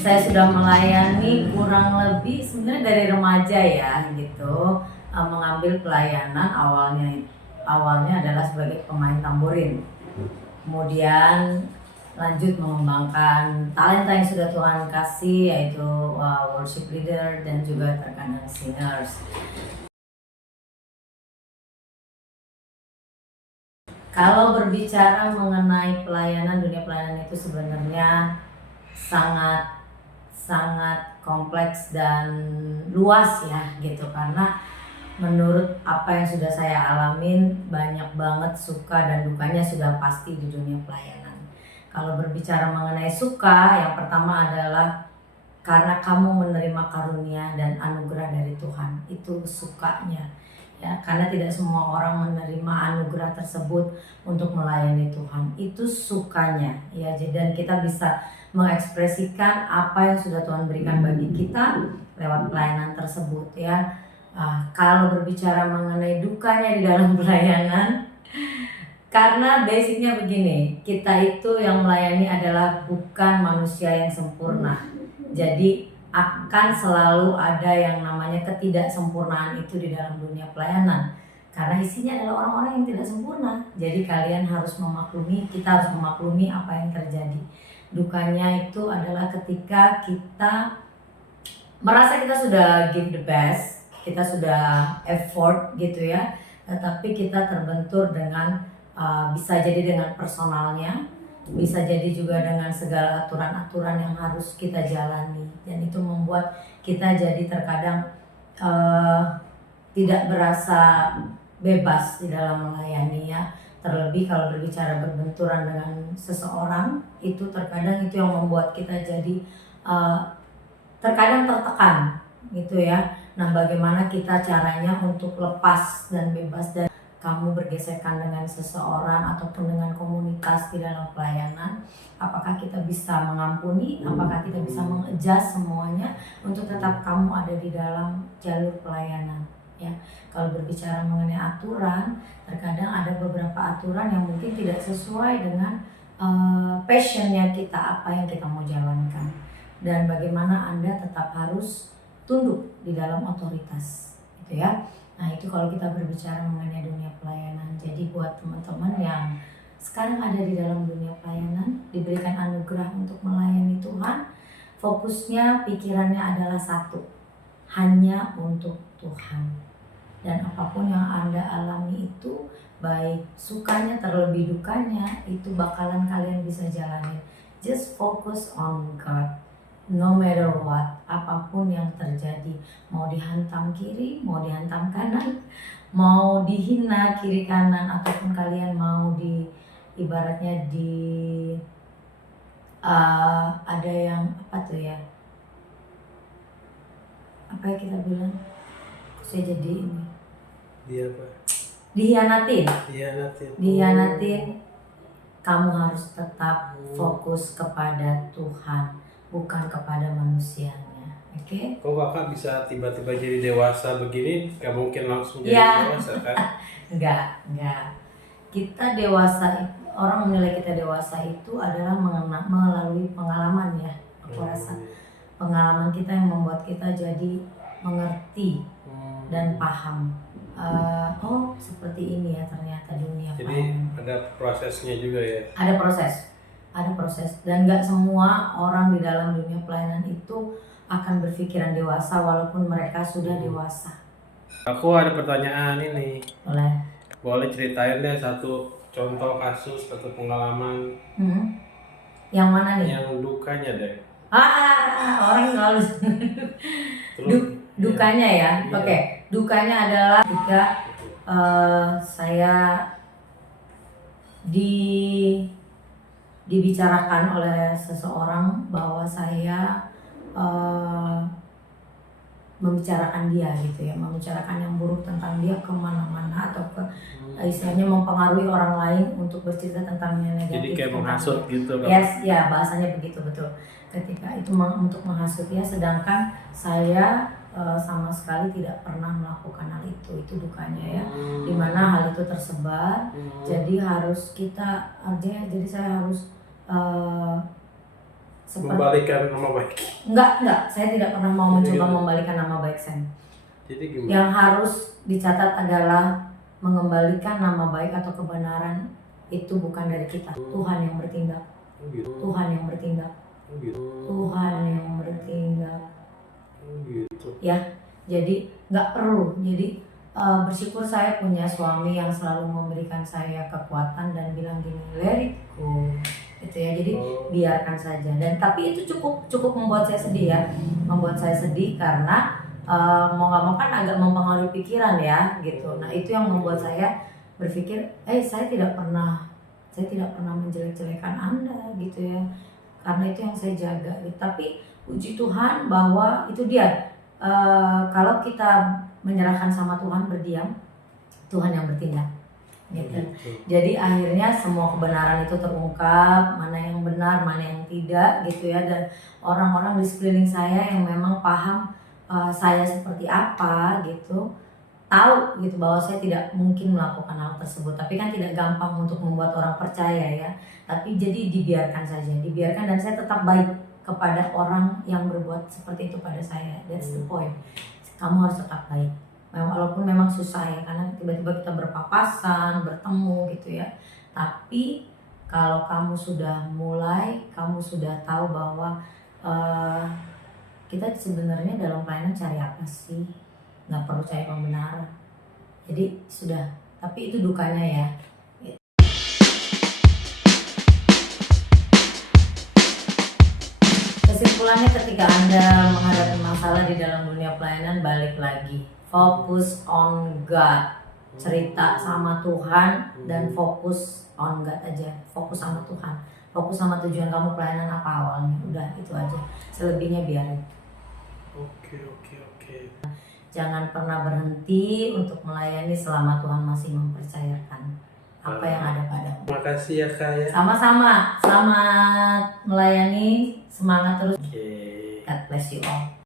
Saya sudah melayani kurang lebih sebenarnya dari remaja ya gitu, mengambil pelayanan awalnya adalah sebagai pemain tamborin. Kemudian lanjut mengembangkan talenta yang sudah Tuhan kasih, yaitu worship leader dan juga terkadang singers. Kalau berbicara mengenai pelayanan, dunia pelayanan itu sebenarnya sangat kompleks dan luas ya gitu, karena menurut apa yang sudah saya alamin banyak banget suka dan dukanya sudah pasti di dunia pelayanan. Kalau berbicara mengenai suka, yang pertama adalah karena kamu menerima karunia dan anugerah dari Tuhan, itu sukanya ya, karena tidak semua orang menerima anugerah tersebut untuk melayani Tuhan, itu sukanya ya. Dan kita bisa mengekspresikan apa yang sudah Tuhan berikan bagi kita lewat pelayanan tersebut ya. Kalau berbicara mengenai dukanya di dalam pelayanan, karena basicnya begini, kita itu yang melayani adalah bukan manusia yang sempurna. Jadi akan selalu ada yang namanya ketidaksempurnaan itu di dalam dunia pelayanan. Karena isinya adalah orang-orang yang tidak sempurna. Jadi kalian harus memaklumi, kita harus memaklumi apa yang terjadi. Dukanya itu adalah ketika kita merasa kita sudah give the best, kita sudah effort gitu ya, tetapi kita terbentur dengan bisa jadi dengan personalnya, bisa jadi juga dengan segala aturan-aturan yang harus kita jalani, dan itu membuat kita jadi terkadang tidak berasa bebas di dalam melayani ya. Terlebih kalau berbicara berbenturan dengan seseorang, itu terkadang itu yang membuat kita jadi terkadang tertekan gitu ya. Nah, bagaimana kita caranya untuk lepas dan bebas dari kamu bergesekan dengan seseorang ataupun dengan komunitas di dalam pelayanan? Apakah kita bisa mengampuni? Apakah kita bisa mengadjust semuanya untuk tetap kamu ada di dalam jalur pelayanan ya? Kalau berbicara mengenai aturan, terkadang ada beberapa aturan yang mungkin tidak sesuai dengan passionnya kita, apa yang kita mau jalankan, dan bagaimana Anda tetap harus tunduk di dalam otoritas gitu ya. Nah, itu kalau kita berbicara mengenai dunia pelayanan. Jadi buat teman-teman yang sekarang ada di dalam dunia pelayanan, diberikan anugerah untuk melayani Tuhan, fokusnya, pikirannya adalah satu, hanya untuk Tuhan. Dan apapun yang Anda alami itu, baik sukanya terlebih dukanya, itu bakalan kalian bisa jalani. Just focus on God. No matter what, apapun yang terjadi, mau dihantam kiri, mau dihantam kanan, mau dihina kiri kanan, ataupun kalian mau ibaratnya ada yang apa tuh ya, apa yang kita bilang, saya jadi ini dihianatin, kamu harus tetap fokus kepada Tuhan, bukan kepada manusianya. Oke? Kok kakak bisa tiba-tiba jadi dewasa begini? Gak mungkin langsung jadi dewasa kan? Enggak. Kita dewasa, orang menilai kita dewasa itu adalah melalui pengalaman ya. Aku rasa pengalaman kita yang membuat kita jadi mengerti dan paham. Oh, seperti ini ya ternyata dunia jadi pelayanan. Ada prosesnya juga ya? Ada proses, dan gak semua orang di dalam dunia pelayanan itu akan berpikiran dewasa walaupun mereka sudah dewasa. Aku ada pertanyaan ini. Boleh ceritain deh satu contoh kasus atau pengalaman. Yang mana nih? Yang dukanya deh. Orang selalu dukanya ya. Iya. Oke. Dukanya adalah ketika saya dibicarakan oleh seseorang bahwa saya membicarakan dia gitu ya, membicarakan yang buruk tentang dia kemana-mana, atau istilahnya mempengaruhi orang lain untuk bercerita tentang yang negatif. Jadi kayak menghasut gitu kan? Yes, ya bahasanya begitu, betul. Ketika itu untuk menghasut ya, sedangkan saya sama sekali tidak pernah melakukan hal itu dukanya ya. Dimana hal itu tersebar, jadi harus kita, jadi saya harus Membalikan nama baik. Enggak, saya tidak pernah mau Jadi mencoba gimana? membalikan nama baik Sam. Jadi gimana? Yang harus dicatat adalah mengembalikan nama baik atau kebenaran itu bukan dari kita. Tuhan yang bertindak. Oh gitu. Tuhan yang bertindak. Oh gitu. Tuhan yang bertindak. Oh gitu. Ya, jadi nggak perlu. Jadi bersyukur saya punya suami yang selalu memberikan saya kekuatan dan bilang gini, let it go, gitu ya. Jadi biarkan saja. Dan tapi itu cukup membuat saya sedih ya, membuat saya sedih karena mau nggak mau kan agak mempengaruhi pikiran ya, gitu. Nah itu yang membuat saya berpikir, saya tidak pernah menjelek-jelekan Anda, gitu ya. Karena itu yang saya jaga. Gitu. Tapi puji Tuhan bahwa itu dia. Kalau kita menyerahkan sama Tuhan, berdiam, Tuhan yang bertindak. Gitu. Jadi akhirnya semua kebenaran itu terungkap, mana yang benar, mana yang tidak, gitu ya. Dan orang-orang di sekeliling saya yang memang paham saya seperti apa, gitu, tahu gitu bahwa saya tidak mungkin melakukan hal tersebut. Tapi kan tidak gampang untuk membuat orang percaya ya. Tapi jadi dibiarkan saja, dibiarkan, dan saya tetap baik kepada orang yang berbuat seperti itu pada saya. That's the point. Kamu harus tetap baik. Walaupun memang susah ya, karena tiba-tiba kita berpapasan, bertemu gitu ya. Tapi kalau kamu sudah mulai, kamu sudah tahu bahwa kita sebenarnya dalam pelayanan cari apa sih? Nggak perlu cari pembenaran. Jadi sudah, tapi itu dukanya ya. Kesimpulannya, ketika Anda menghadapi masalah di dalam dunia pelayanan, balik lagi, fokus on God, cerita sama Tuhan, dan fokus on God aja, fokus sama Tuhan, fokus sama tujuan kamu pelayanan apa awalnya, udah itu aja, selebihnya biarin. Oke. Jangan pernah berhenti untuk melayani selama Tuhan masih mempercayakan apa yang ada padamu. Terima kasih ya Kak ya. Sama-sama, selamat melayani, semangat terus. Oke. God bless you all.